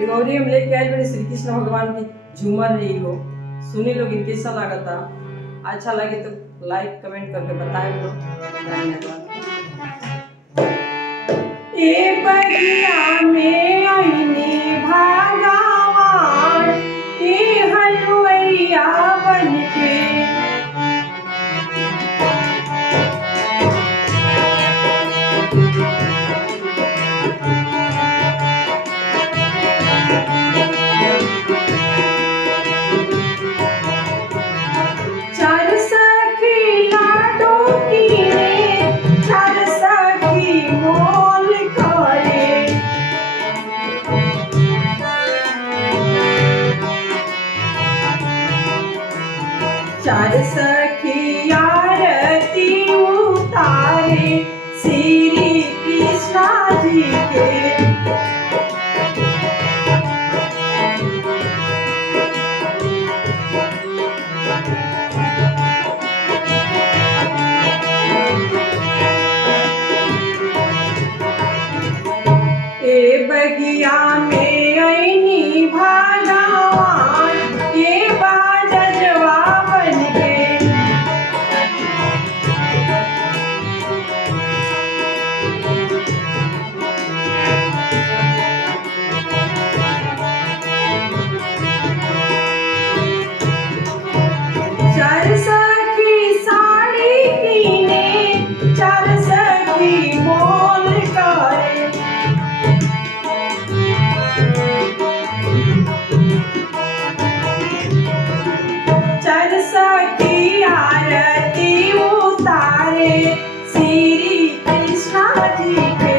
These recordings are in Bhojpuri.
ये गौरी हम लेके आए बड़े श्री कृष्ण भगवान की झूमर रही हो। सुनी लोग कैसा लागता। अच्छा लगे तो लाइक कमेंट करके बताए लोग। धन्यवाद। ए बगिया में आईनी भगवान ए हलुवैया बनके चार सखी लाडो कीने चार सखी मोल करे चार सखी आरती उतारे श्री कृष्णा जी के ए बगिया में आईनी भगवान ए बाजवा बनके चार सखी साड़ी कीने चार सखी मोल करे चार सखी आरती उतारे श्री कृष्णा जी के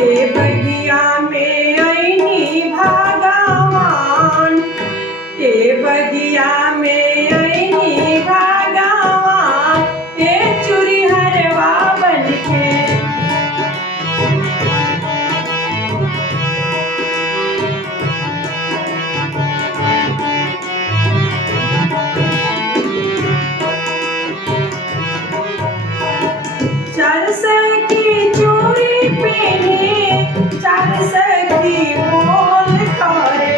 ए बगिया में आईनी भगवान ए बगिया में आईनी भगवान ए चूड़ी हरवा बनके चार सखी चूड़ी पहने चार सखी मोल करे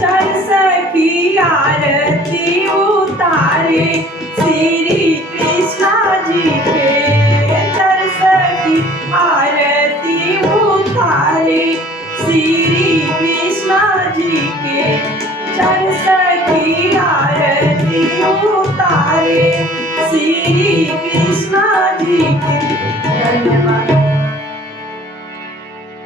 चार सखी आरती उतारे श्री कृष्णा जी के चार सखी आरती उतारे श्री कृष्णा जी के चार सखी आरती उतारे श्री कृष्णा जी के। धन्यवाद।